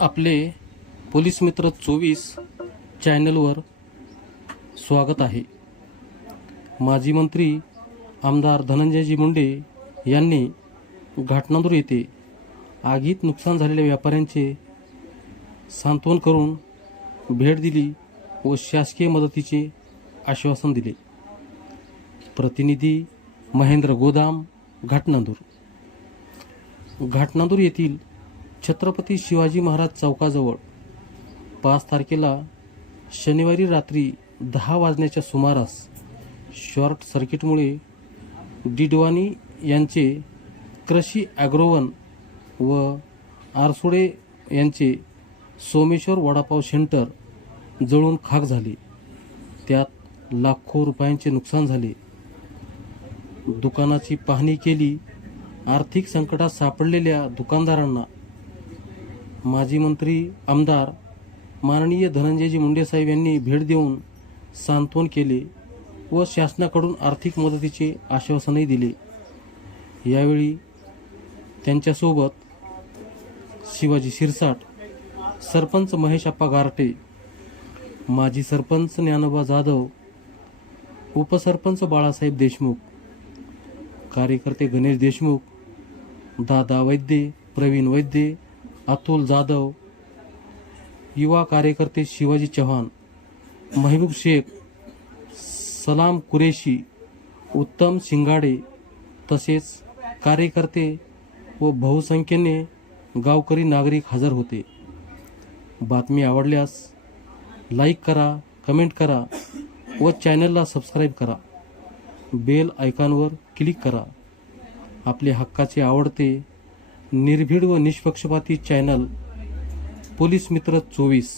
आपले पोलीस मित्र 24 चॅनलवर स्वागत आहे। माजी मंत्री आमदार धनंजयजी मुंडे यांनी घाटनांदूर येथे आगीत नुकसान झालेल्या व्यापाऱ्यांचे सांत्वन करून भेट दिली व शासकीय मदतीचे आश्वासन दिले। प्रतिनिधी महेंद्र गोदाम, घाटनांदूर। घाटनांदूर येथील छत्रपती शिवाजी महाराज चौकाजवळ 5 तारखेला शनिवारी रात्री 10 वाजण्याच्या सुमारास शॉर्ट सर्किटमुळे डिडवाणी यांचे कृषी ॲग्रोवन व आरसुडे यांचे सोमेश्वर वडापाव सेंटर जळून खाक झाले। त्यात लाखो रुपयांचे नुकसान झाले। दुकानाची पाहणी केली। आर्थिक संकटात सापडलेल्या दुकानदारांना माजी मंत्री आमदार माननीय धनंजयजी मुंडे साहेब यांनी भेट देऊन सांत्वन केले व शासनाकडून आर्थिक मदतीचे आश्वासनही दिले। यावेळी त्यांच्यासोबत शिवाजी शिरसाट, सरपंच महेशप्पा गारटे, माजी सरपंच ज्ञानोबा जाधव, उपसरपंच बाळासाहेब देशमुख, कार्यकर्ते गणेश देशमुख, दादा वैद्य, प्रवीण वैद्य, अतुल जाधव, युवा कार्यकर्ते शिवाजी चव्हाण, महबूब शेख, सलाम कुरेशी, उत्तम शिंगाडे तसेच कार्यकर्ते व बहुसंख्येने गावकरी नागरिक हजर होते। बातमी आवडल्यास लाईक करा, कमेंट करा व चॅनलला सबस्क्राईब करा। बेल आयकॉनवर क्लिक करा। आपले हक्काचे आवडते निर्भीड व निष्पक्षपाती चॅनल पोलीस मित्र 24।